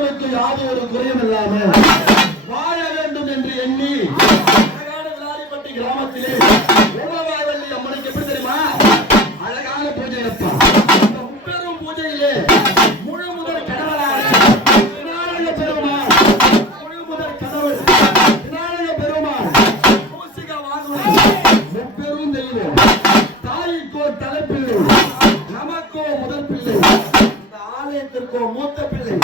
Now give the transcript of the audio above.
மக்களுக்கு யாதொரு குறையும் இல்லாம வாழ வேண்டும் என்று எண்ணி அழகான விளாரிப்பட்டி கிராமத்திலே ஓமவாவல்லி அம்மனுக்கு எப்படி தெரியுமா அழகான பூஜை வைப்பா. இந்த முப்பெரும் பூஜையிலே முழு முதல் கடவுளான விநாயக பெருமாள், முழு முதல் கடவுள் விநாயக பெருமாள், மூசிக வாங்குவது முப்பெரும் தெய்வம், தாய்க்கோ தலைப்பிள்ளை, நமக்கோ முதல் பிள்ளை, இந்த ஆலயத்திற்கோ மூத்த பிள்ளை.